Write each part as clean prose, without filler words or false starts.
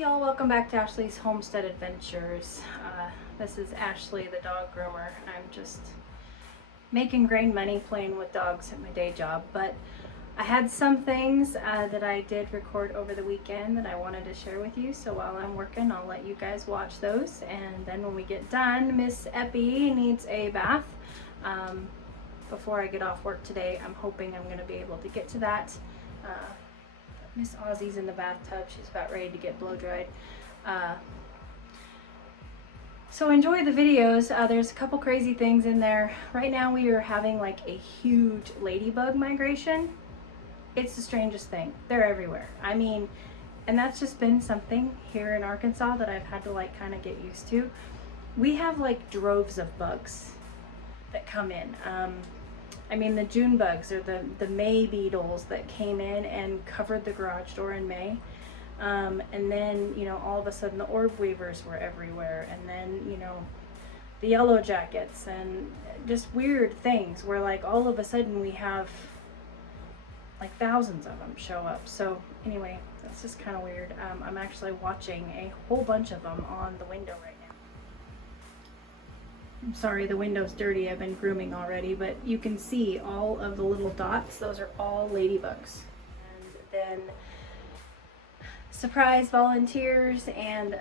Hey y'all, welcome back to Ashley's Homestead Adventures. This is Ashley, the dog groomer. I'm just making grain money playing with dogs at my day job, but I had some things that I did record over the weekend that I wanted to share with you. So while I'm working, I'll let you guys watch those, and then when we get done, Miss Eppie needs a bath. Before I get off work today, I'm hoping I'm going to be able to get to that. Miss Aussie's in the bathtub. She's about ready to get blow dried. So enjoy the videos. There's a couple crazy things in there. Right now we are having like a huge ladybug migration. It's the strangest thing. They're everywhere. I mean, and that's just been something here in Arkansas that I've had to like kind of get used to. We have like droves of bugs that come in. I mean, the June bugs or the May beetles that came in and covered the garage door in May. And then, you know, all of a sudden the orb weavers were everywhere. And then, you know, the yellow jackets and just weird things where like all of a sudden we have like thousands of them show up. So anyway, that's just kind of weird. I'm actually watching a whole bunch of them on the window right now. I'm sorry, the window's dirty. I've been grooming already, but you can see all of the little dots. Those are all ladybugs. And then surprise volunteers and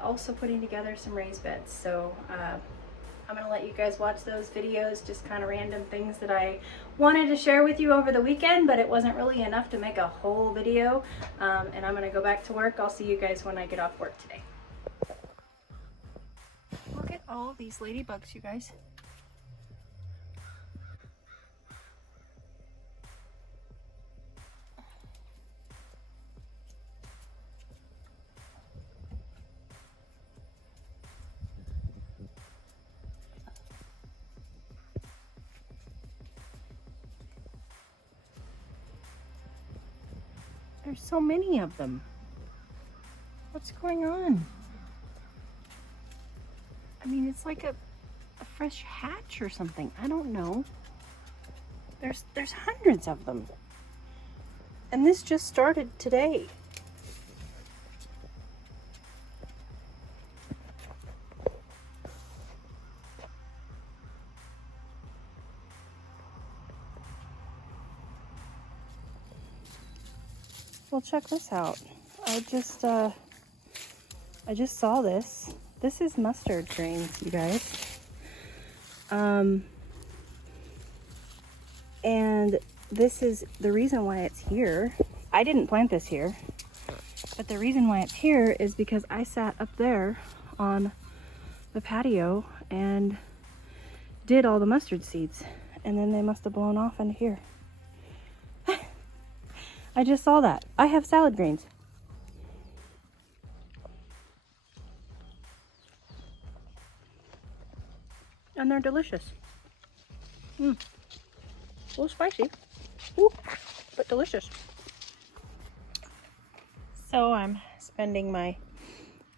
also putting together some raised beds. So I'm gonna let you guys watch those videos, just kind of random things that I wanted to share with you over the weekend, but it wasn't really enough to make a whole video. And I'm gonna go back to work. I'll see you guys when I get off work today. Look at all these ladybugs, you guys. There's so many of them. What's going on? I mean, it's like a fresh hatch or something. I don't know. There's hundreds of them. And this just started today. Well, check this out. I just saw this. This is mustard grains, you guys. And this is the reason why it's here. I didn't plant this here, but the reason why it's here is because I sat up there on the patio and did all the mustard seeds, and then they must have blown off into here. I just saw that. I have salad greens. And they're delicious. A little spicy, but delicious. So I'm spending my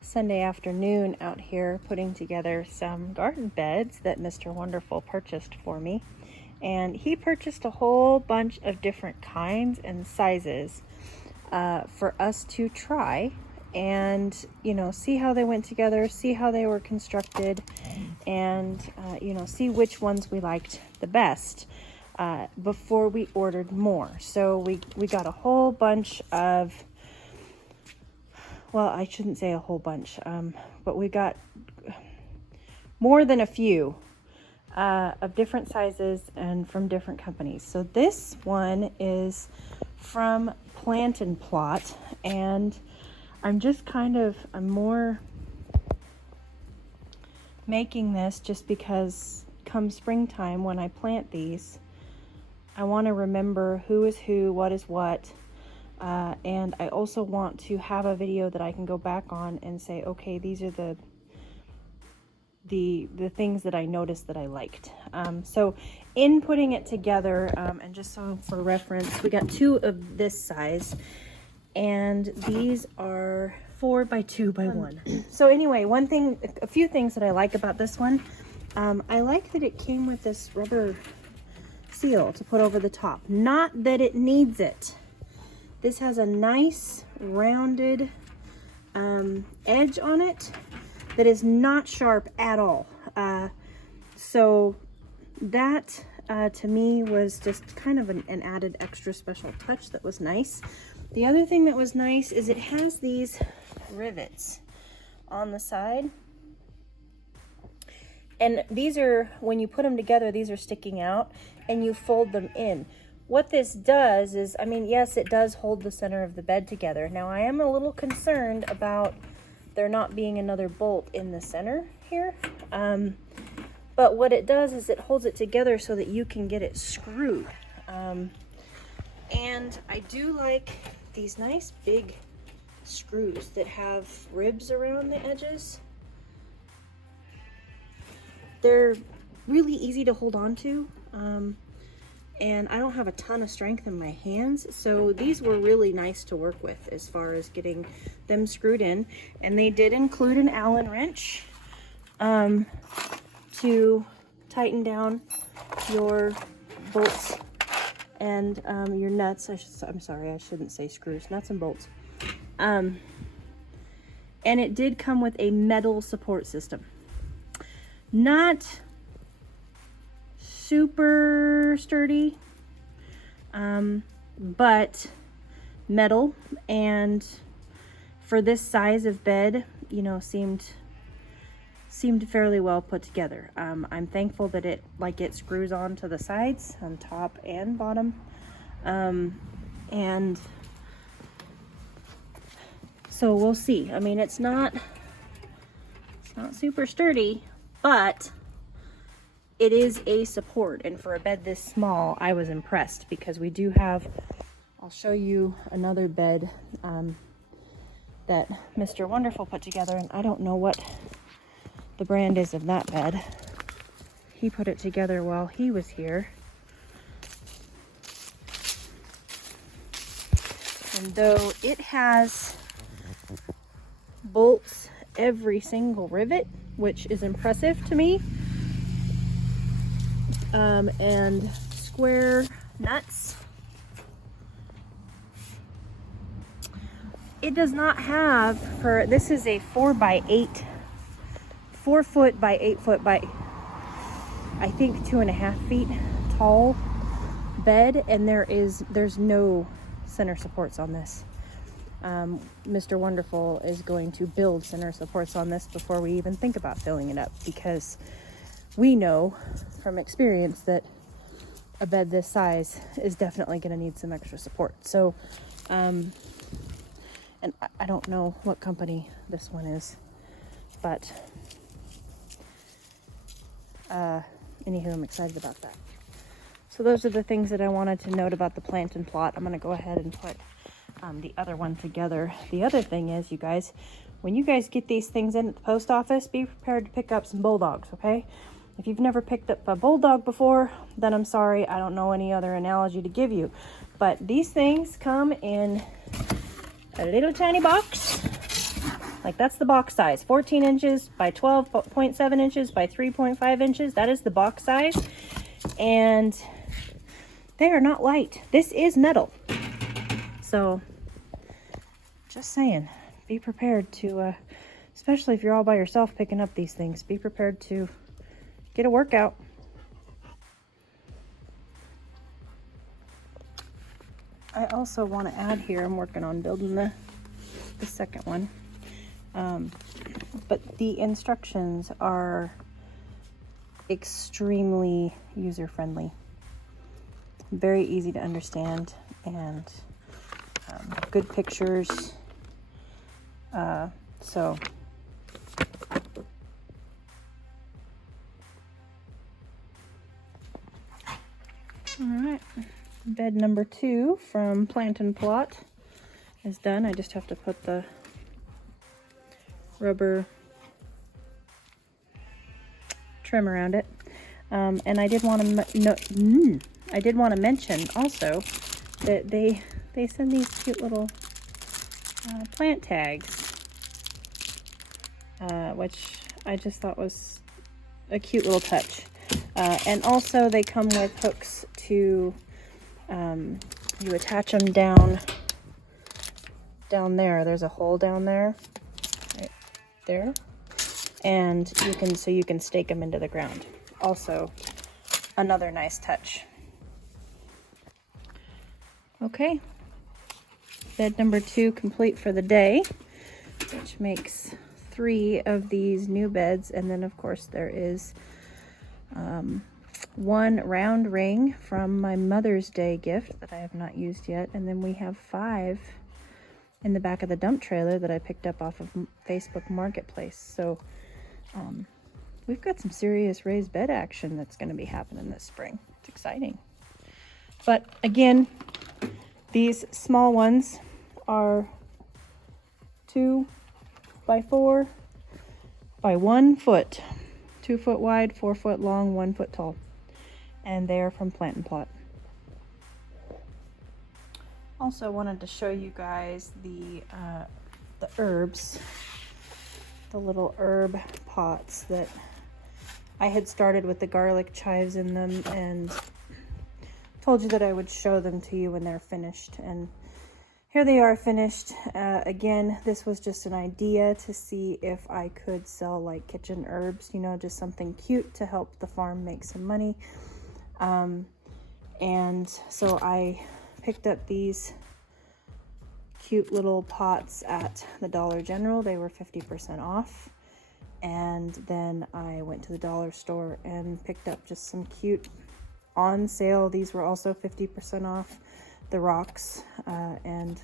Sunday afternoon out here putting together some garden beds that Mr. Wonderful purchased for me. And he purchased a whole bunch of different kinds and sizes for us to try and, you know, see how they went together, see how they were constructed, and, you know, see which ones we liked the best before we ordered more. So we got a whole bunch of, well, I shouldn't say a whole bunch, but we got more than a few of different sizes and from different companies. So this one is from Plant and Plot, and I'm more making this just because come springtime when I plant these, I want to remember who is who, what is what, and I also want to have a video that I can go back on and say, okay, these are the things that I noticed that I liked. So in putting it together, and just so for reference, we got two of this size, and these are 4 by 2 by 1. So anyway, a few things that I like about this one, I like that it came with this rubber seal to put over the top. Not that it needs it. This has a nice rounded edge on it that is not sharp at all. So that to me was just kind of an added extra special touch that was nice. The other thing that was nice is it has these rivets on the side. And these are, when you put them together, these are sticking out and you fold them in. What this does is, I mean, yes, it does hold the center of the bed together. Now, I am a little concerned about there not being another bolt in the center here. But what it does is it holds it together so that you can get it screwed. And I do like these nice big screws that have ribs around the edges. They're really easy to hold on to. And I don't have a ton of strength in my hands, so these were really nice to work with as far as getting them screwed in. And they did include an Allen wrench to tighten down your bolts and your nuts. I'm sorry, I shouldn't say screws, nuts and bolts. And it did come with a metal support system. Not super sturdy, but metal, and for this size of bed, you know, seemed fairly well put together. I'm thankful that it screws on to the sides, on top and bottom, and so we'll see. I mean, it's not super sturdy, but it is a support, and for a bed this small, I was impressed, because we do have, I'll show you another bed that Mr. Wonderful put together, and I don't know what the brand is of that bed. He put it together while he was here. And though it has bolts every single rivet, which is impressive to me, and square nuts, it does not have, this is a 4 foot by 8 foot by, I think, 2.5 feet tall bed, and there's no center supports on this. Mr. Wonderful is going to build center supports on this before we even think about filling it up, because we know from experience that a bed this size is definitely going to need some extra support. So, and I don't know what company this one is, but anywho, I'm excited about that. So those are the things that I wanted to note about the plant and plot. I'm going to go ahead and put the other one together. The other thing is, you guys, when you guys get these things in at the post office, be prepared to pick up some bulldogs, okay? If you've never picked up a bulldog before, then I'm sorry, I don't know any other analogy to give you. But these things come in a little tiny box. Like, that's the box size, 14 inches by 12.7 inches by 3.5 inches. That is the box size. And they are not light. This is metal. So, just saying, be prepared to, especially if you're all by yourself picking up these things, be prepared to get a workout. I also want to add here, I'm working on building the second one. But the instructions are extremely user-friendly, very easy to understand, and good pictures. So all right, bed number 2 from Plant and Plot is done. I just have to put the rubber trim around it, and I did want to mention also that they send these cute little plant tags, which I just thought was a cute little touch. And also they come with hooks to you attach them down there. There's a hole down there there. And you can stake them into the ground. Also, another nice touch. Okay, bed number 2 complete for the day, which makes 3 of these new beds. And then of course there is 1 round ring from my Mother's Day gift that I have not used yet. And then we have 5 in the back of the dump trailer that I picked up off of Facebook Marketplace. So we've got some serious raised bed action that's going to be happening this spring. It's exciting. But again, these small ones are 2 by 4 by 1 foot, 2 foot wide, 4 foot long, 1 foot tall, and they are from Plant and Plot. Also wanted to show you guys the herbs, the little herb pots that I had started with the garlic chives in them, and told you that I would show them to you when they're finished. And here they are finished. Again, this was just an idea to see if I could sell like kitchen herbs, you know, just something cute to help the farm make some money. And so I picked up these cute little pots at the Dollar General. They were 50% off. And then I went to the dollar store and picked up just some cute on sale. These were also 50% off. The rocks and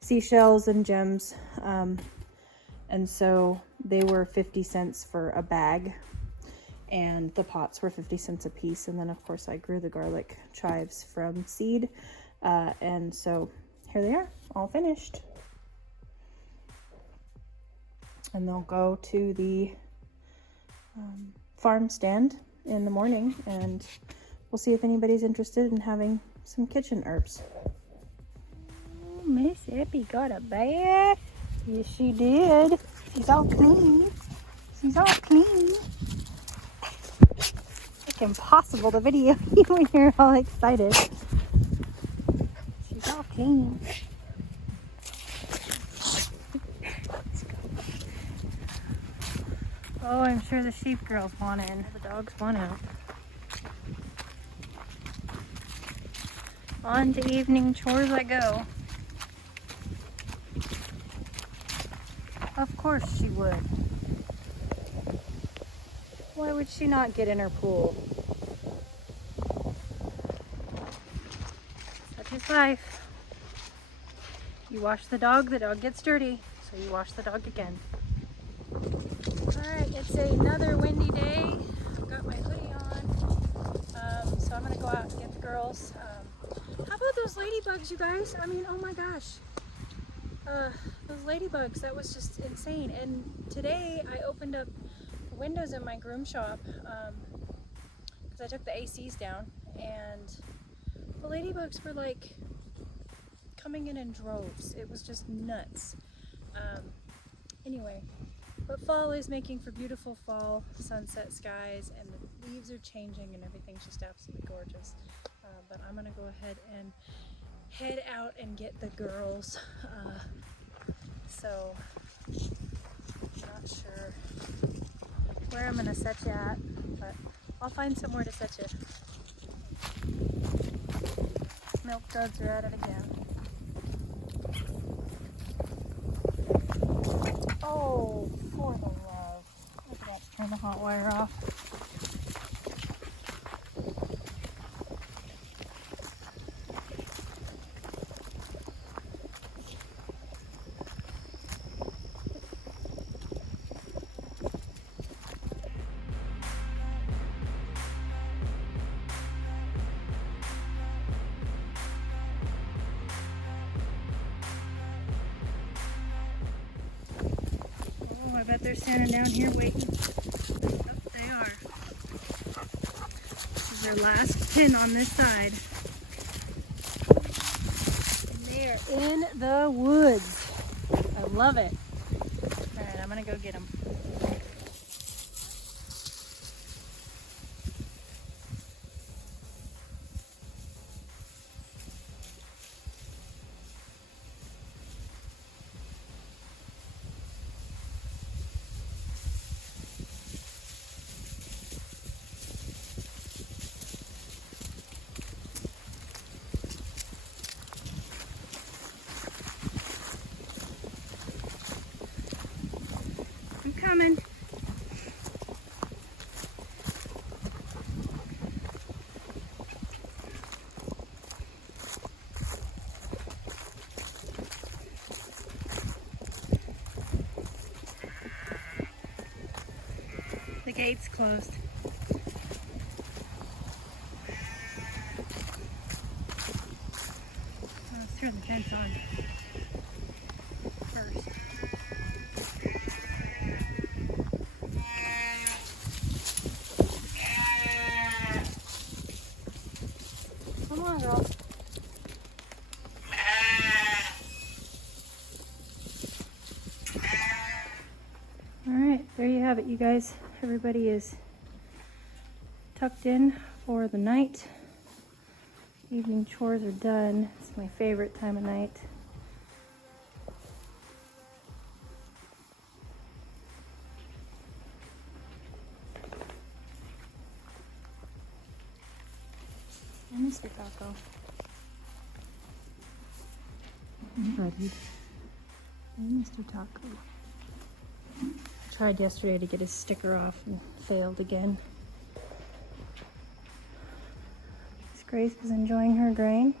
seashells and gems. And so they were 50 cents for a bag. And the pots were 50 cents a piece. And then of course I grew the garlic chives from seed. And so here they are, all finished. And they'll go to the farm stand in the morning, and we'll see if anybody's interested in having some kitchen herbs. Oh, Miss Eppie got a bath. Yes, she did. She's all clean. She's all clean. It's impossible to video you when you're all excited. She's all clean. Oh, I'm sure the sheep girls want in. The dogs want out. On to evening chores I go. Of course she would. Why would she not get in her pool? Such is life. You wash the dog gets dirty, so you wash the dog again. Alright, it's another windy day. I've got my hoodie on, so I'm going to go out and get the girls. How about those ladybugs, you guys? I mean, oh my gosh. Those ladybugs, that was just insane. And today I opened up the windows in my groom shop because I took the ACs down, and the ladybugs were like coming in droves. It was just nuts. Anyway. But fall is making for beautiful fall sunset skies, and the leaves are changing and everything's just absolutely gorgeous. But I'm going to go ahead and head out and get the girls. So, not sure where I'm going to set you at, but I'll find somewhere to set you. Milk duds are at it again. Oh, for the love. I forgot to turn the hot wire off. I bet they're standing down here waiting. Yep, they are. This is their last pin on this side. And they are in the woods. I love it. Alright, I'm going to go get them. gate's closed. Let's turn the fence on first. Come on, girl. Alright, there you have it, you guys. Everybody is tucked in for the night. Evening chores are done. It's my favorite time of night. I miss the taco. Buddy. Hey, Mr. Taco. Tried yesterday to get his sticker off and failed again. Grace is enjoying her grain.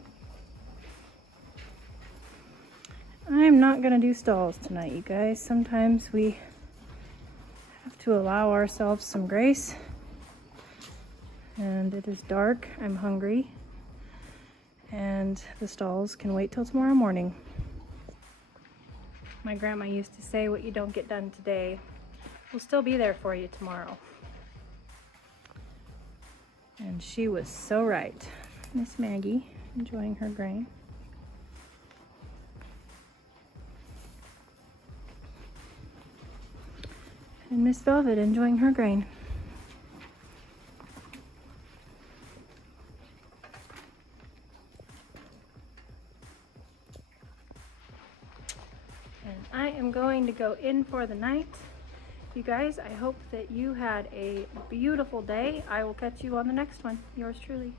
I'm not gonna do stalls tonight, you guys. Sometimes we have to allow ourselves some grace. And it is dark, I'm hungry, and the stalls can wait till tomorrow morning. My grandma used to say, what you don't get done today will still be there for you tomorrow. And she was so right. Miss Maggie enjoying her grain. And Miss Velvet enjoying her grain. And I am going to go in for the night. You guys, I hope that you had a beautiful day. I will catch you on the next one. Yours truly.